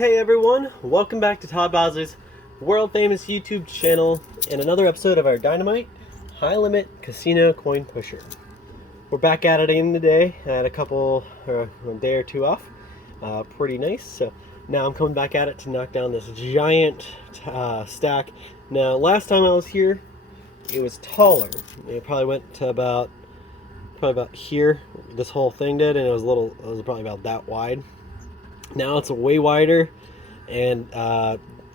Hey everyone, welcome back to Todd Bowser's world famous YouTube channel and another episode of our Dynamite High Limit Casino Coin Pusher. We're back at it again today. I had a day or two off. Pretty nice. So now I'm coming back at it to knock down this giant stack. Now last time I was here, it was taller. It probably went to about here. This whole thing did, and it was probably about that wide. Now it's way wider, and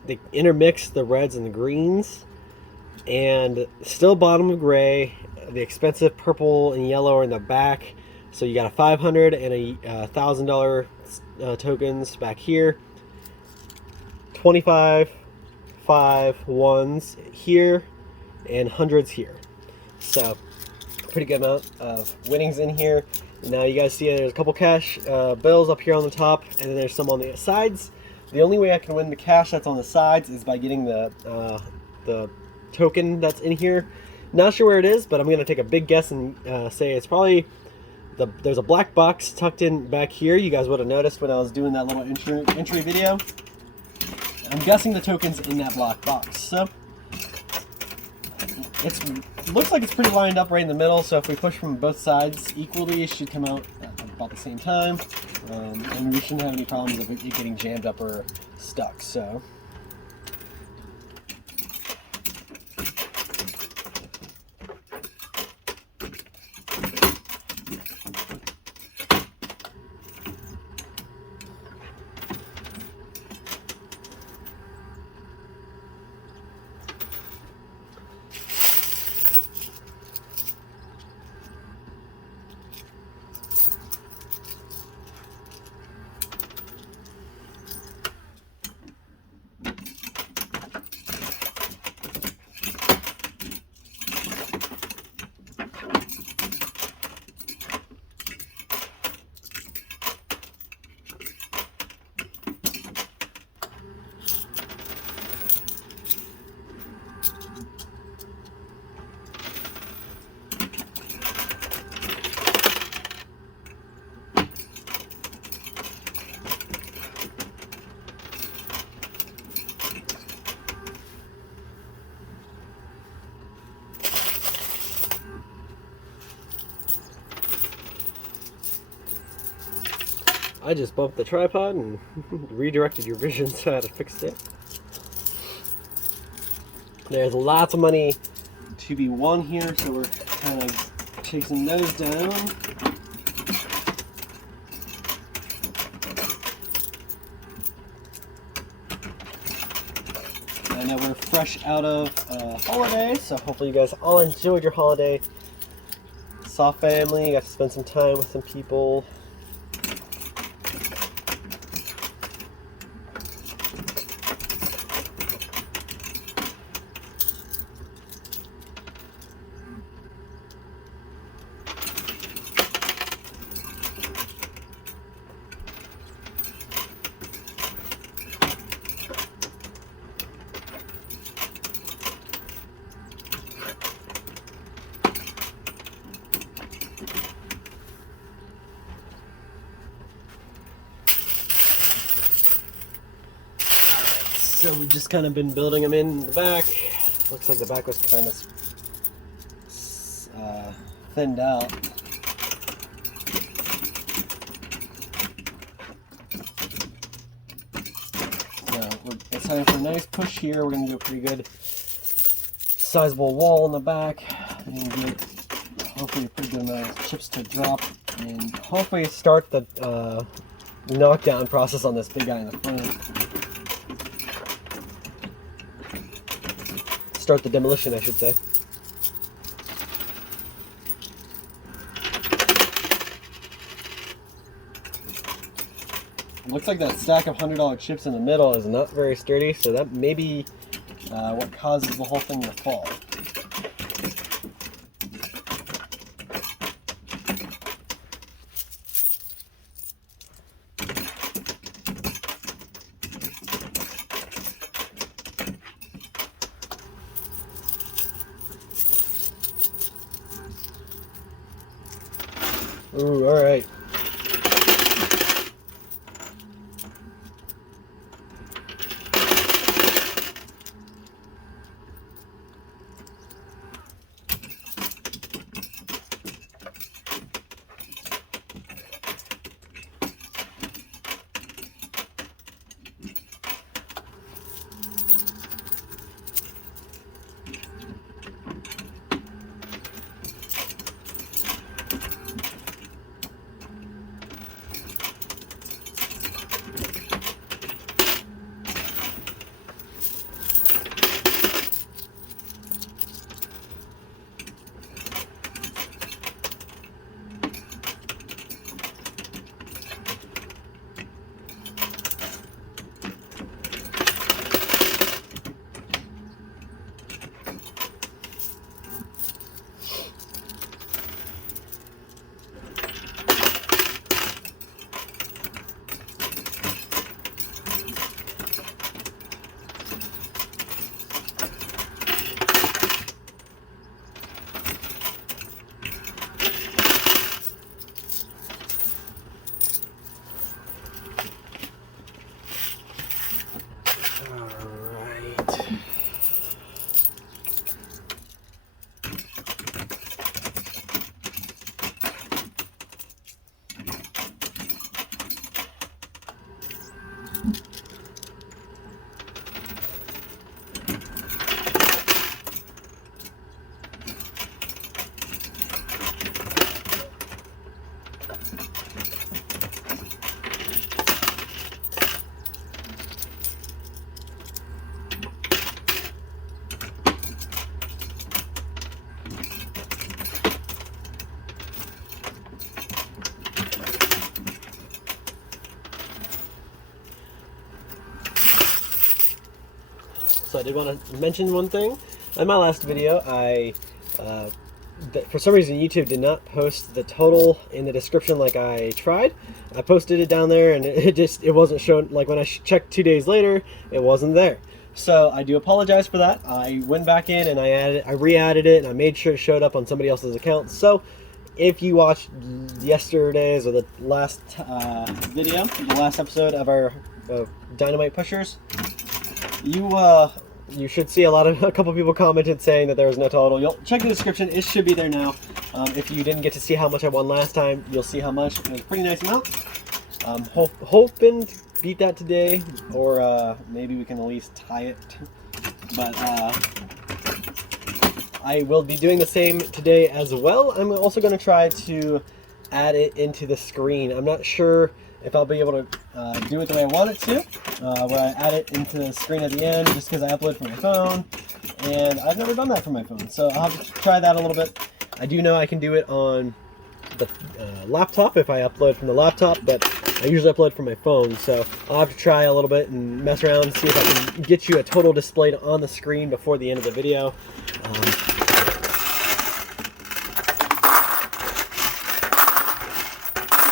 they intermix the reds and the greens, and still bottom of gray. The expensive purple and yellow are in the back, so you got a $500 and a $1,000 tokens back here. 25, 5 ones here, and hundreds here. So pretty good amount of winnings in here. Now you guys see there's a couple cash bills up here on the top, and then there's some on the sides. The only way I can win the cash that's on the sides is by getting the token that's in here. Not sure where it is, but I'm going to take a big guess and say it's probably there's a black box tucked in back here. You guys would have noticed when I was doing that little entry video. I'm guessing the token's in that black box. So it looks like it's pretty lined up right in the middle, so if we push from both sides equally, it should come out at about the same time, and we shouldn't have any problems of it getting jammed up or stuck. So I just bumped the tripod and redirected your vision, so I had to fix it. There's lots of money to be won here, so we're kind of chasing those down. I know we're fresh out of holiday, so hopefully you guys all enjoyed your holiday. Saw family, got to spend some time with some people. So we've just kind of been building them in the back. Looks like the back was kind of thinned out. So it's time for a nice push here. We're going to do a pretty good sizable wall in the back. And get hopefully a pretty good amount of chips to drop. And hopefully start the knockdown process on this big guy in the front. Start the demolition, I should say. It looks like that stack of $100 chips in the middle is not very sturdy, so that may be what causes the whole thing to fall. Ooh, all right. so I did want to mention one thing. In my last video, for some reason YouTube did not post the total in the description like I tried. I posted it down there and it wasn't shown. Like when I checked 2 days later, it wasn't there. So I do apologize for that. I went back in and I re-added it and I made sure it showed up on somebody else's account. So if you watched yesterday's or the last video, the last episode of our Dynamite pushers, you should see a couple people commented saying that there was no total. You'll check the description; it should be there now. If you didn't get to see how much I won last time, you'll see how much. It was a pretty nice amount. Hoping to beat that today, or maybe we can at least tie it. But I will be doing the same today as well. I'm also going to try to add it into the screen. I'm not sure if I'll be able to do it the way I want it to, where I add it into the screen at the end, just because I upload from my phone, and I've never done that from my phone, so I'll have to try that a little bit. I do know I can do it on the laptop if I upload from the laptop, but I usually upload from my phone, so I'll have to try a little bit and mess around and see if I can get you a total displayed on the screen before the end of the video.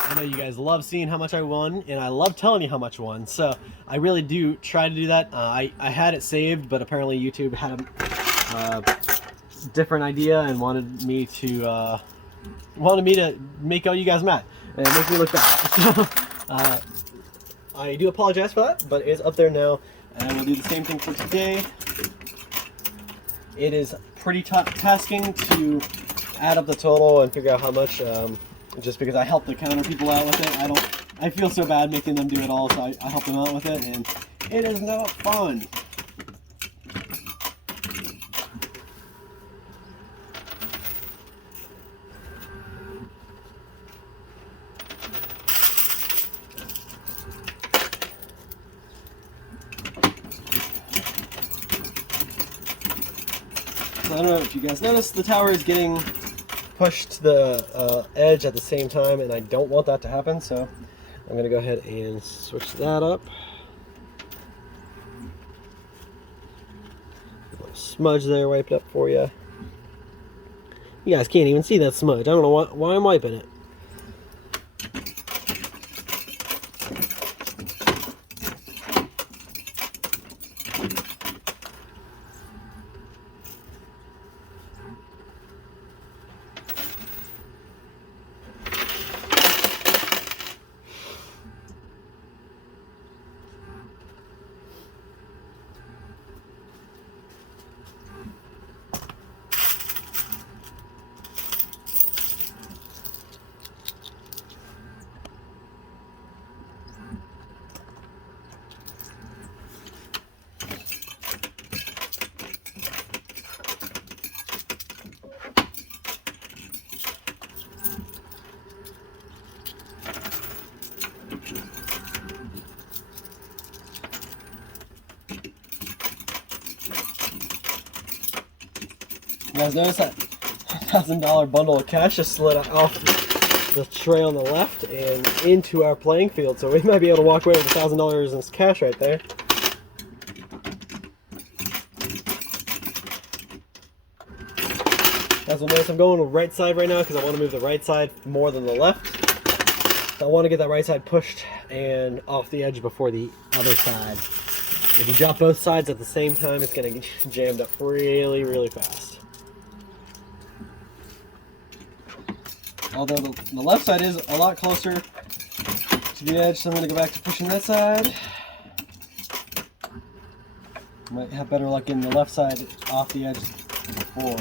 I know you guys love seeing how much I won, and I love telling you how much I won, so I really do try to do that. I had it saved, but apparently YouTube had a different idea and wanted me to make all you guys mad and make me look bad. So I do apologize for that, but it's up there now, and we'll do the same thing for today. It is pretty tasking to add up the total and figure out how much. Just because I help the counter people out with it. I feel so bad making them do it all, so I help them out with it, and it is not fun. So I don't know if you guys noticed, the tower is getting pushed to the edge at the same time, and I don't want that to happen, so I'm gonna go ahead and switch that up. A little smudge there wiped up for you. You guys can't even see that smudge. I don't know why I'm wiping it. You guys notice that $1,000 bundle of cash just slid off the tray on the left and into our playing field, so we might be able to walk away with $1,000 in cash right there. As you'll notice, I'm going to the right side right now because I want to move the right side more than the left. So I want to get that right side pushed and off the edge before the other side. If you drop both sides at the same time, it's going to get jammed up really, really fast. Although the left side is a lot closer to the edge, so I'm going to go back to pushing that side. Might have better luck getting the left side off the edge before.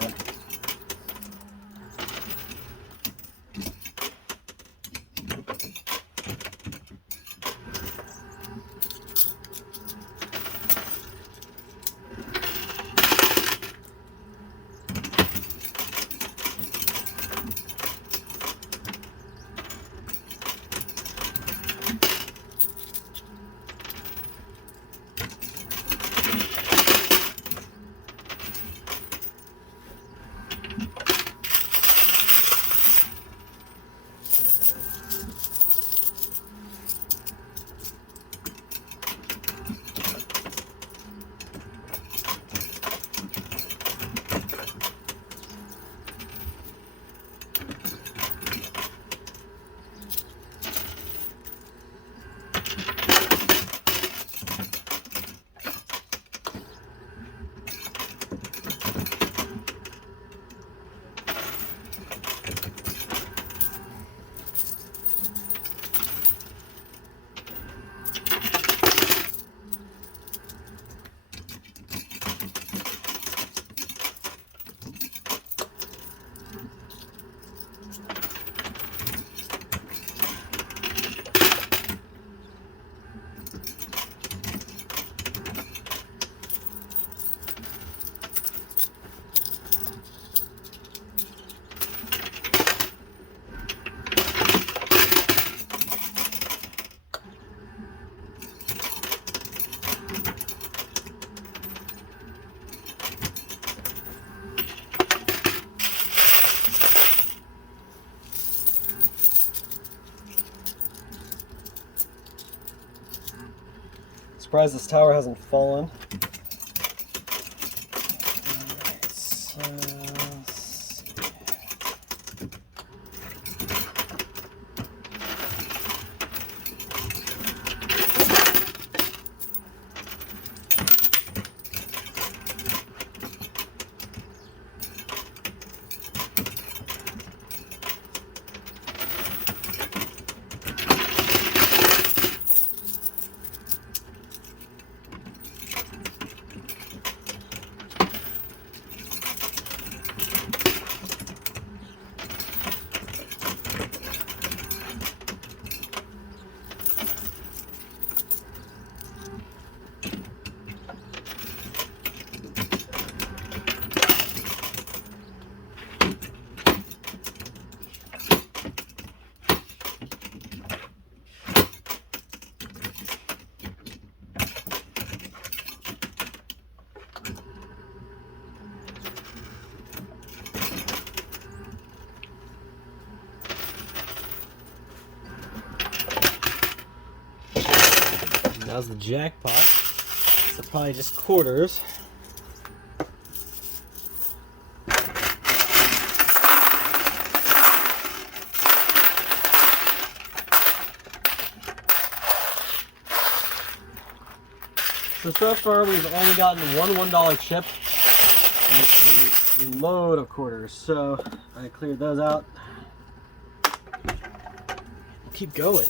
surprised this tower hasn't fallen. Now's the jackpot. So probably just quarters. So far we've only gotten one $1 chip and a load of quarters. So I cleared those out. Keep going.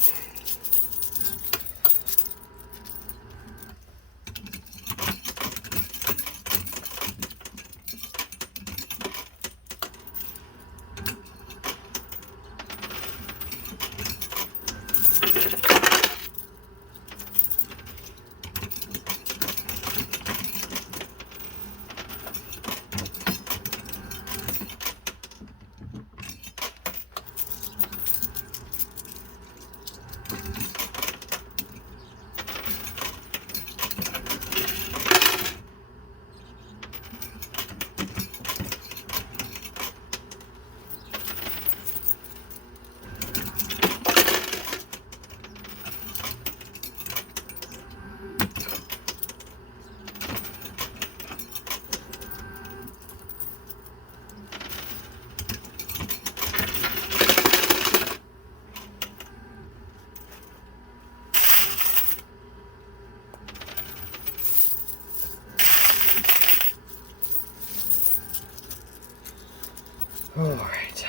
Alright,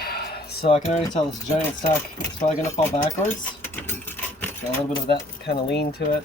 so I can already tell this giant stack is probably going to fall backwards. Got a little bit of that kind of lean to it.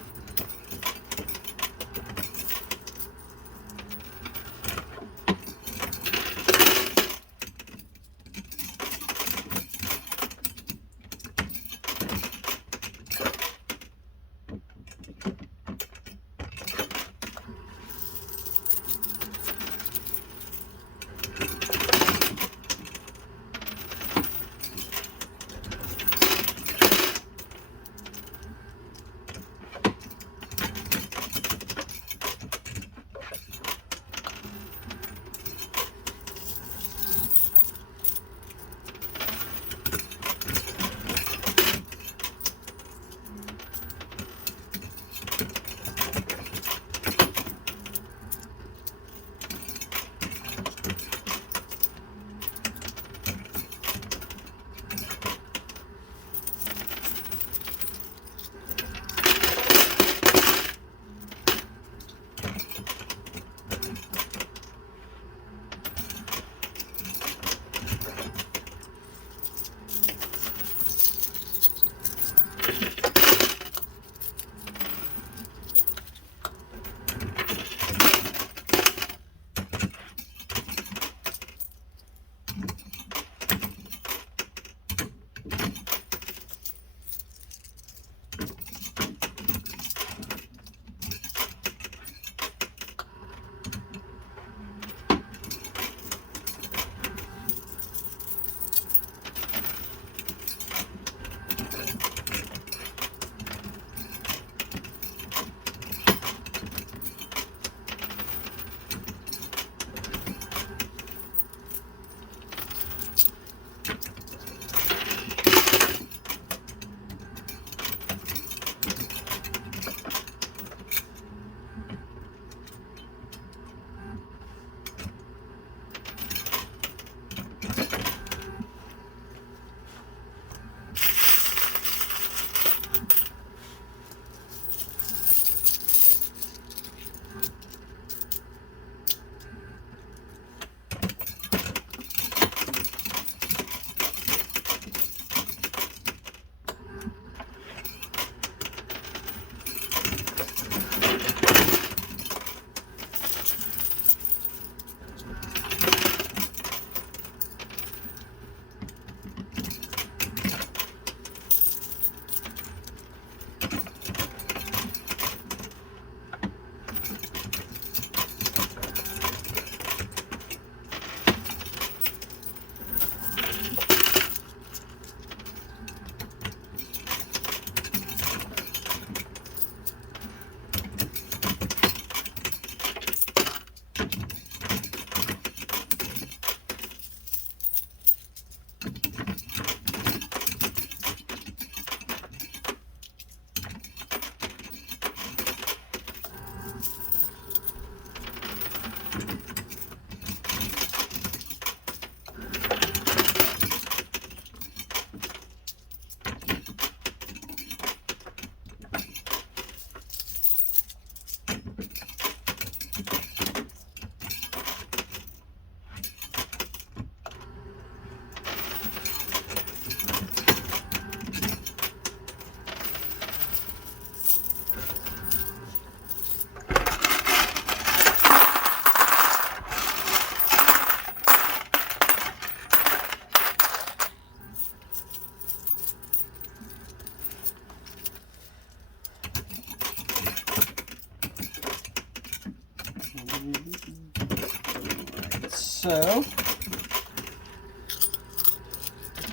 So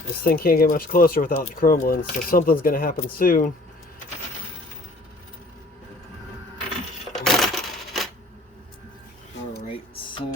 this thing can't get much closer without crumbling, so something's going to happen soon. Alright, so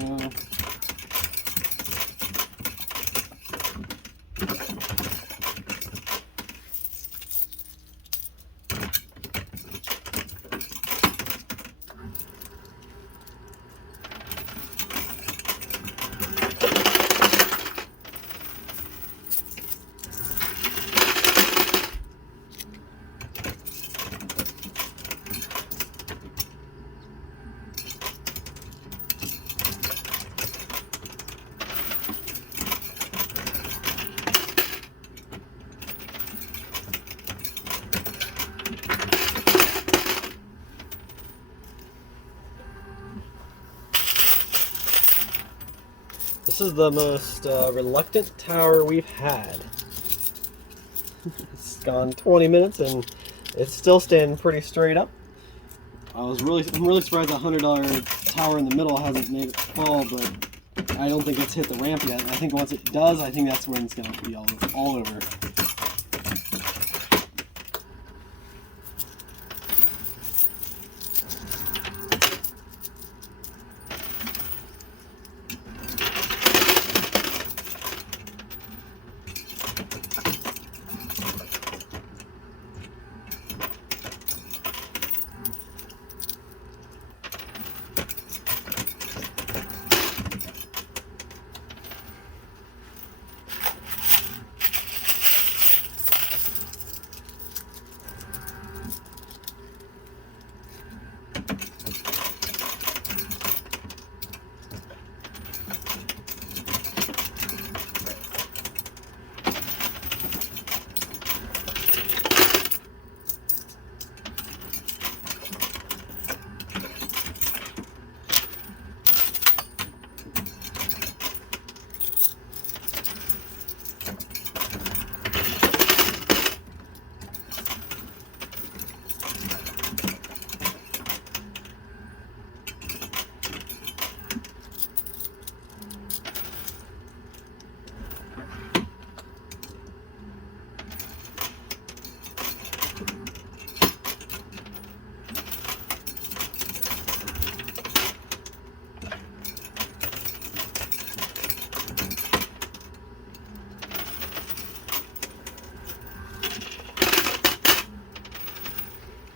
this is the most reluctant tower we've had. It's gone 20 minutes and it's still standing pretty straight up. I'm really surprised that $100 tower in the middle hasn't made it fall, but I don't think it's hit the ramp yet. I think once it does, I think that's when it's going to be all over.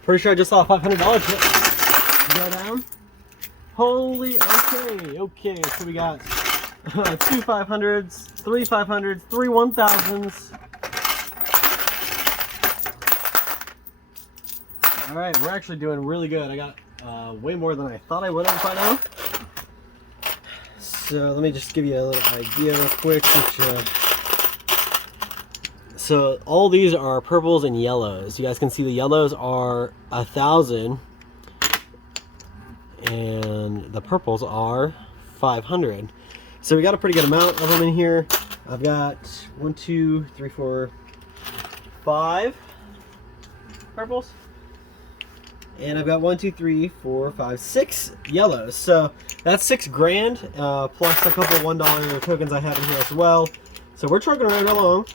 Pretty sure I just saw $500 go down. Holy, okay, so we got 2 500s, 3 500s, 3 1000s. All right, we're actually doing really good. I got way more than I thought I would have by now. So let me just give you a little idea real quick. So all these are purples and yellows. You guys can see the yellows are 1,000 and the purples are 500. So we got a pretty good amount of them in here. I've got 1, 2, 3, 4, 5 purples. And I've got 1, 2, 3, 4, 5, 6 yellows. So that's $6 grand, plus a couple $1 tokens I have in here as well. So we're trucking right along.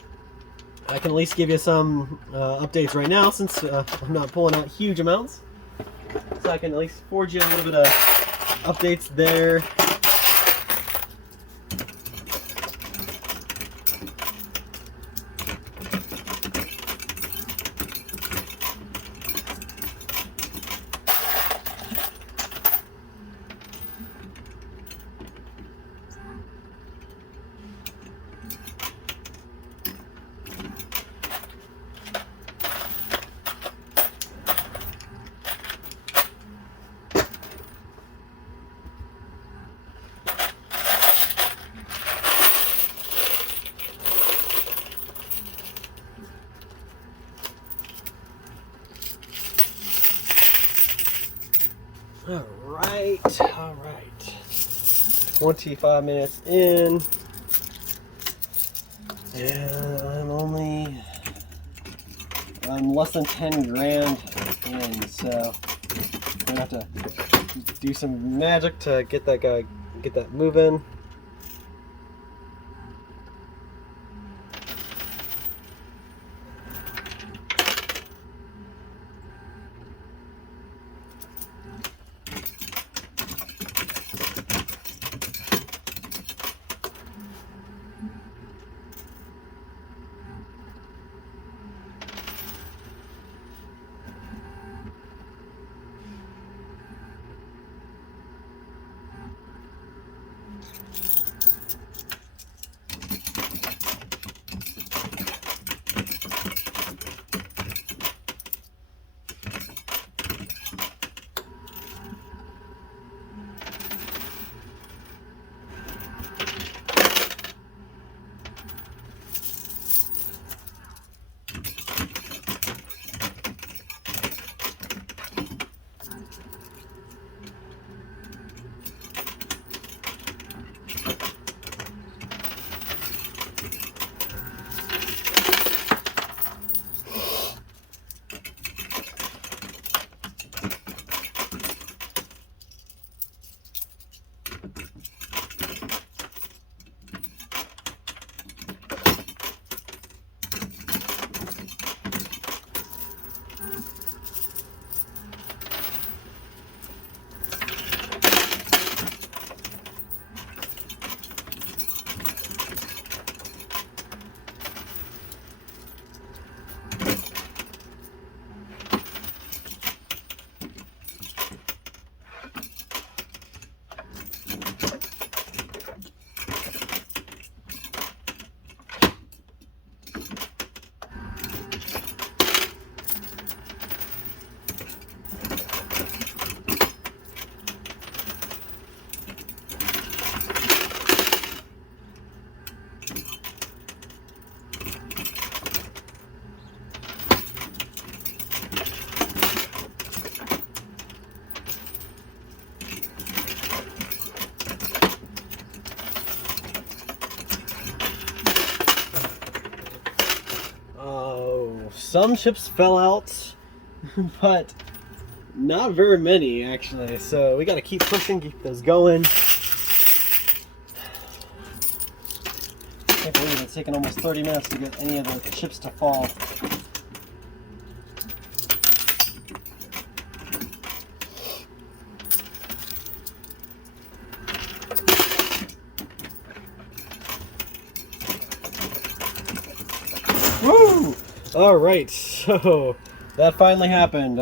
I can at least give you some updates right now since I'm not pulling out huge amounts. So I can at least forward you a little bit of updates there. All right. 25 minutes in, and I'm less than 10 grand in, so I'm gonna have to do some magic to get that moving. some chips fell out, but not very many actually. So we got to keep pushing, keep those going. I can't believe it's taken almost 30 minutes to get any of the chips to fall. Woo! Alright, so that finally happened.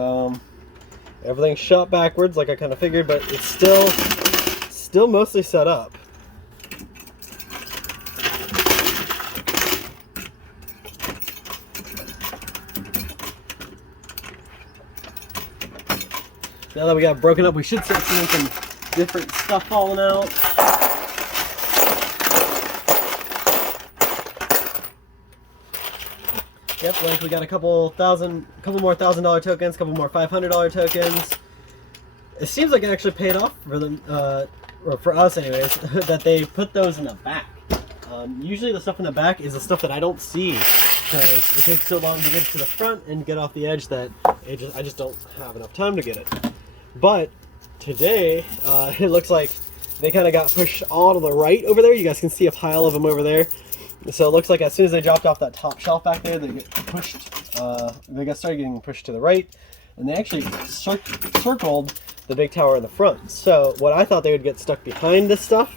Everything shot backwards like I kind of figured, but it's still mostly set up. Now that we got it broken up, we should start seeing some different stuff falling out. Yep, like we got a couple more $1,000 tokens, a couple more $500 tokens. It seems like it actually paid off for them, or for us anyways, that they put those in the back. Usually the stuff in the back is the stuff that I don't see because it takes so long to get to the front and get off the edge that I just don't have enough time to get it. But today, it looks like they kind of got pushed all to the right over there. You guys can see a pile of them over there. So it looks like as soon as they dropped off that top shelf back there, they get pushed. They started getting pushed to the right, and they actually circled the big tower in the front. So what I thought they would get stuck behind this stuff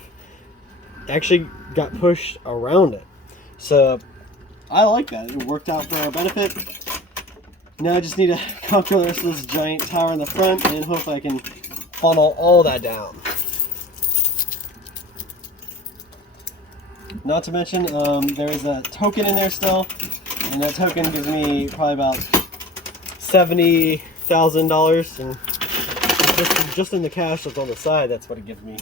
actually got pushed around it. So I like that. It worked out for our benefit. Now I just need to conquer the rest of this giant tower in the front, and hopefully I can funnel all that down. Not to mention, there is a token in there still, and that token gives me probably about $70,000, and just in the cash that's on the side, that's what it gives me.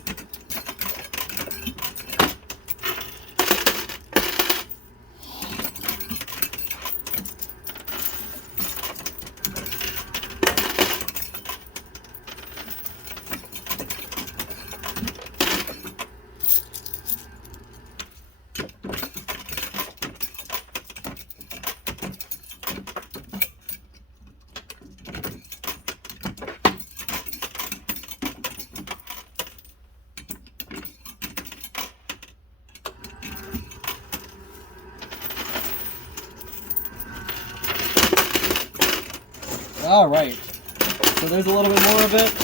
Alright, so there's a little bit more of it. Let's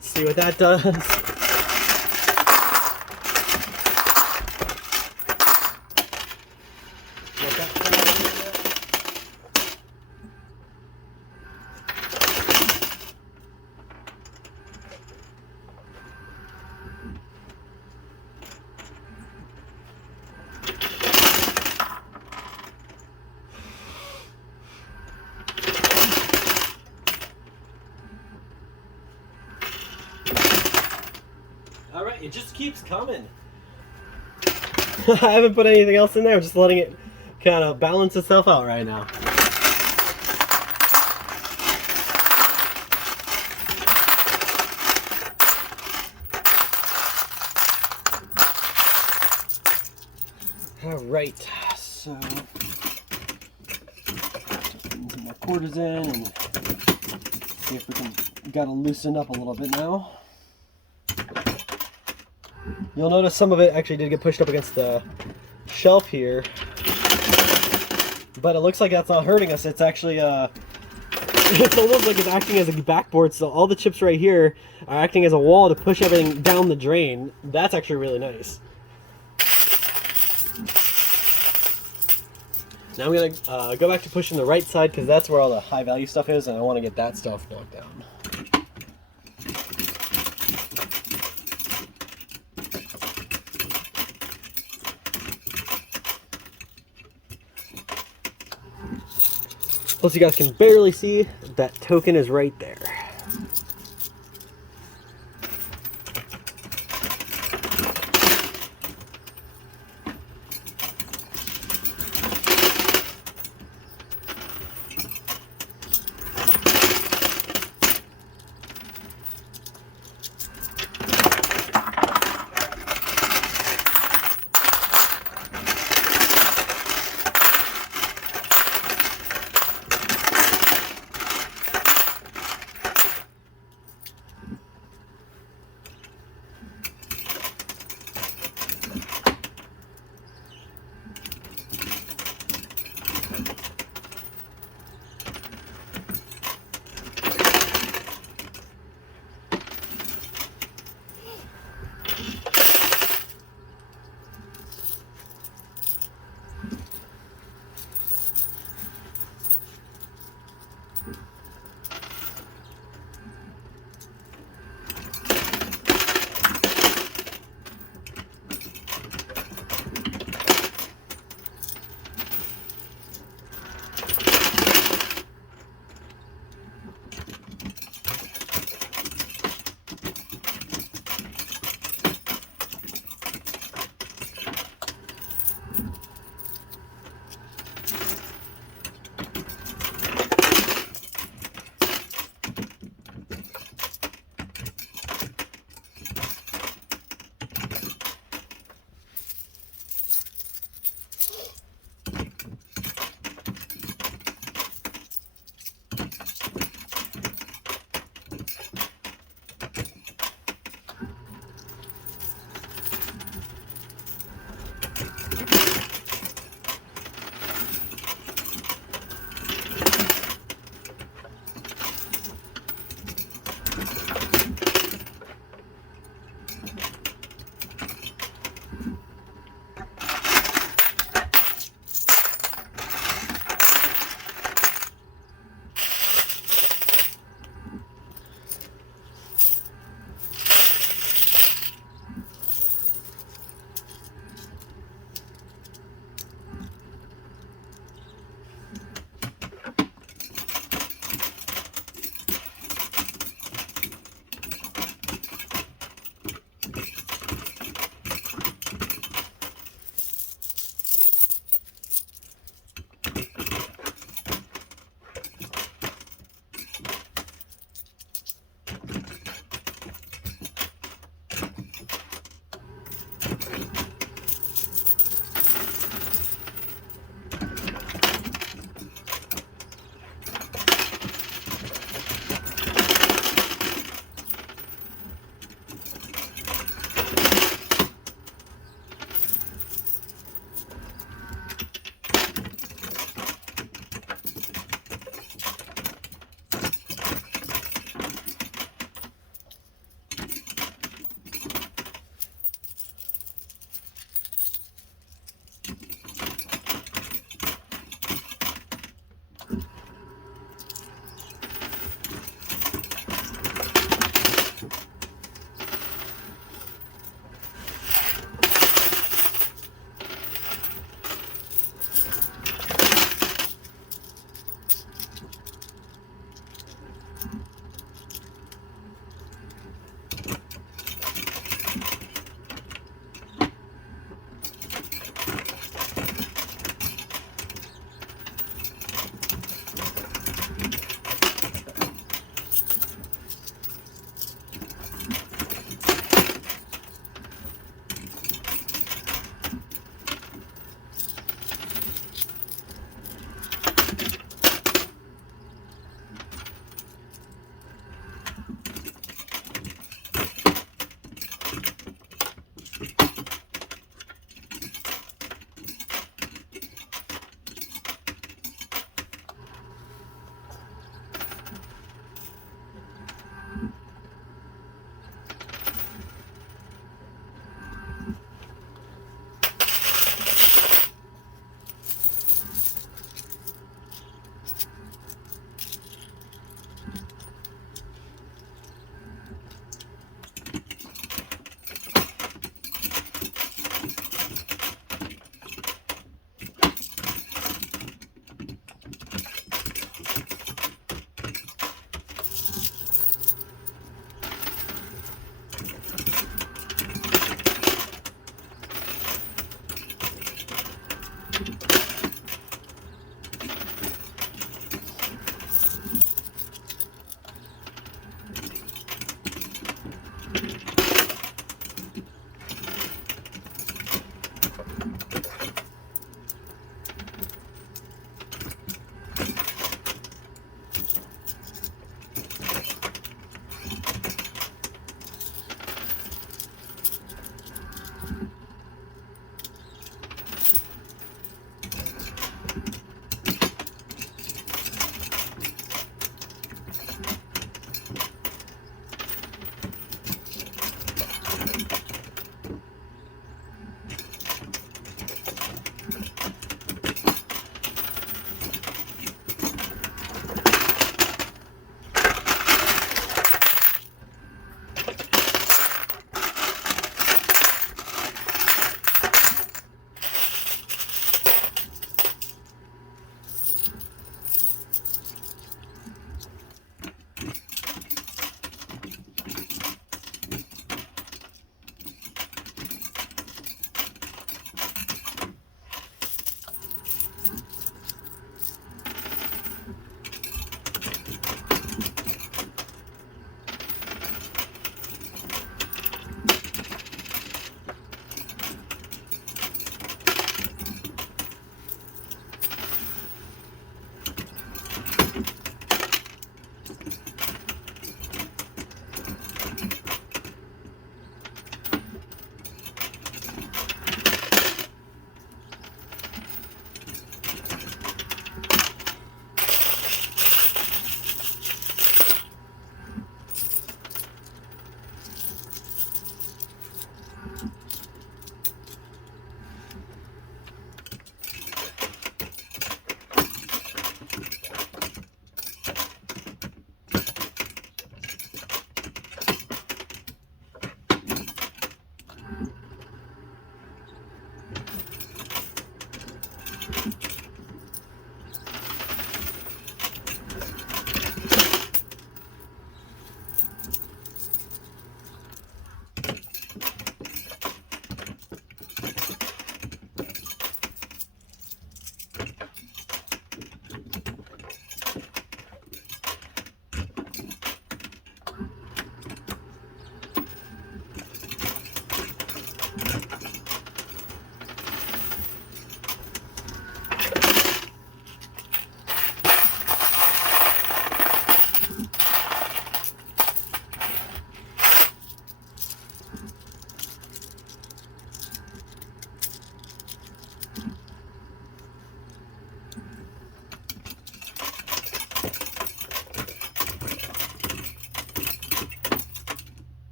see what that does. Alright, it just keeps coming. I haven't put anything else in there, I'm just letting it kind of balance itself out right now. Alright, so put some more quarters in and see if we can got to loosen up a little bit now. You'll notice some of it actually did get pushed up against the shelf here, but it looks like that's not hurting us. It's actually it's almost like it's acting as a backboard, so all the chips right here are acting as a wall to push everything down the drain. That's actually really nice. Now I'm going to go back to pushing the right side because that's where all the high value stuff is, and I want to get that stuff knocked down. Plus you guys can barely see that token is right there.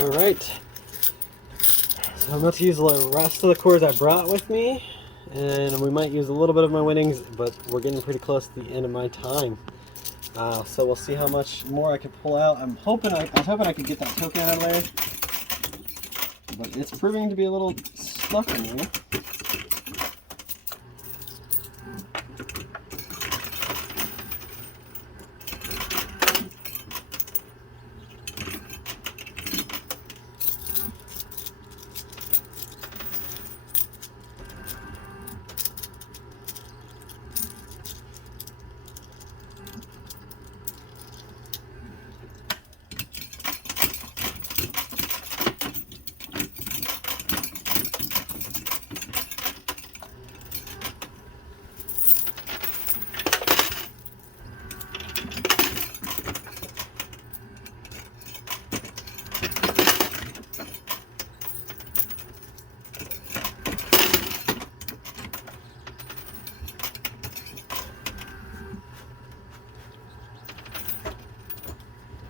Alright, so I'm about to use the rest of the cores I brought with me, and we might use a little bit of my winnings, but we're getting pretty close to the end of my time. So we'll see how much more I can pull out. I was hoping I could get that token out of there, but it's proving to be a little stuck in there.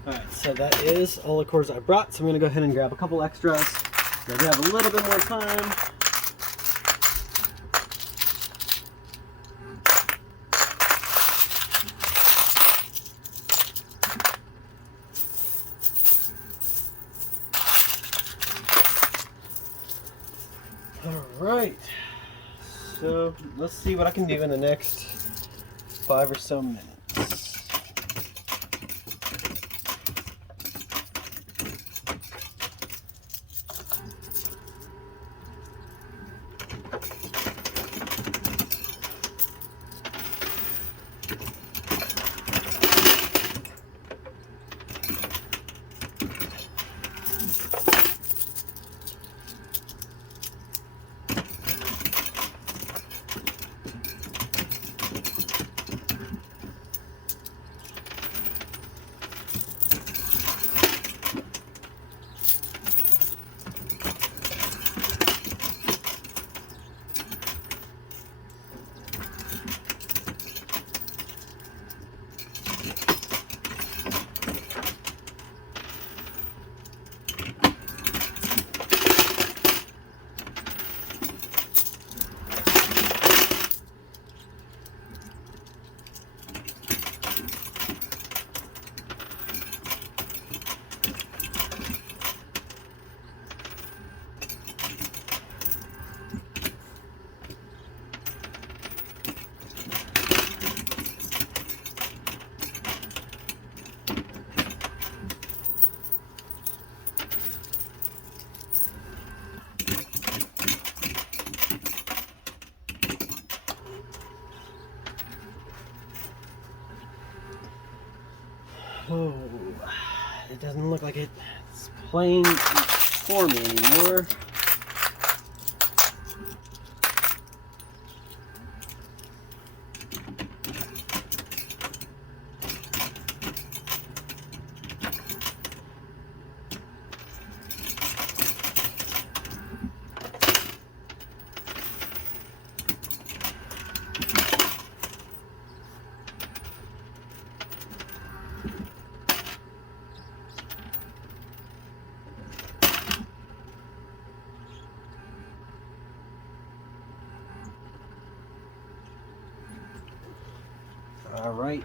Alright, so that is all the cores I brought, so I'm going to go ahead and grab a couple extras. So I do have a little bit more time. Alright, so let's see what I can do in the next 5 or so minutes. Oh, it doesn't look like it's playing for me anymore. All right.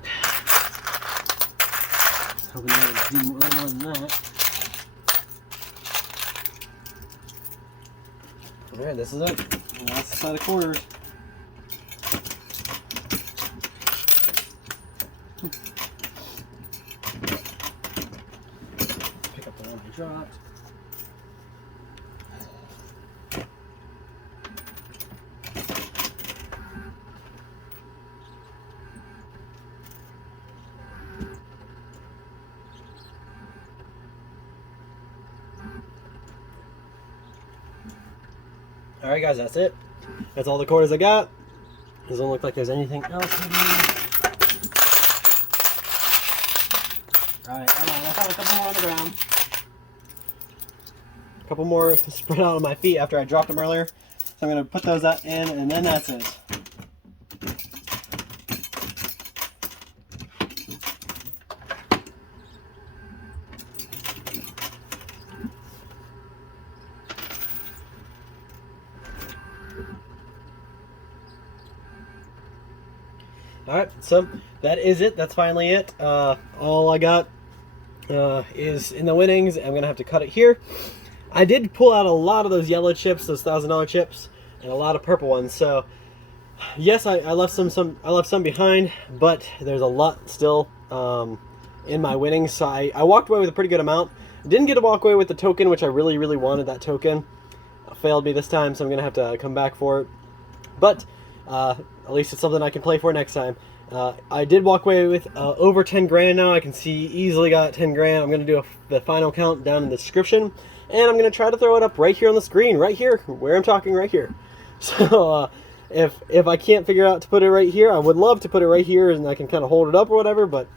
Hoping that would do more than that. All right, this is it. That's the side of quarters. Pick up the one I dropped. Alright guys, that's it. That's all the quarters I got. Doesn't look like there's anything else in here. Alright, I found a couple more on the ground. A couple more spread out on my feet after I dropped them earlier. So I'm going to put those in, and then that's it. Alright, so that is it. That's finally it. All I got is in the winnings. I'm going to have to cut it here. I did pull out a lot of those yellow chips, those $1,000 chips, and a lot of purple ones. So yes, I left some behind, but there's a lot still in my winnings. So I walked away with a pretty good amount. Didn't get to walk away with the token, which I really, really wanted that token. Failed me this time, so I'm going to have to come back for it. But at least it's something I can play for next time. I did walk away with over 10 grand now. I can see easily got 10 grand. I'm going to do the final count down in the description. And I'm going to try to throw it up right here on the screen, right here, where I'm talking right here. So if I can't figure out to put it right here, I would love to put it right here and I can kind of hold it up or whatever. But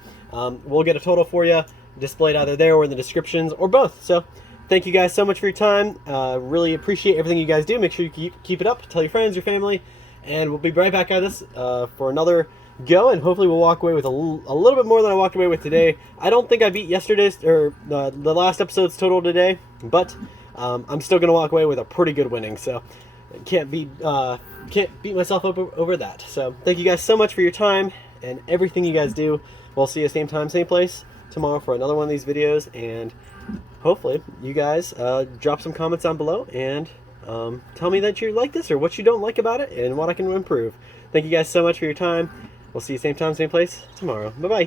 we'll get a total for you displayed either there or in the descriptions or both. So thank you guys so much for your time. Really appreciate everything you guys do. Make sure you keep it up. Tell your friends, your family. And we'll be right back at this for another go. And hopefully we'll walk away with a little bit more than I walked away with today. I don't think I beat yesterday's or the last episode's total today. But I'm still going to walk away with a pretty good winning. So can't beat myself up over that. So thank you guys so much for your time and everything you guys do. We'll see you same time, same place tomorrow for another one of these videos. And hopefully you guys drop some comments down below and tell me that you like this or what you don't like about it and what I can improve. Thank you guys so much for your time. We'll see you same time, same place tomorrow. Bye-bye.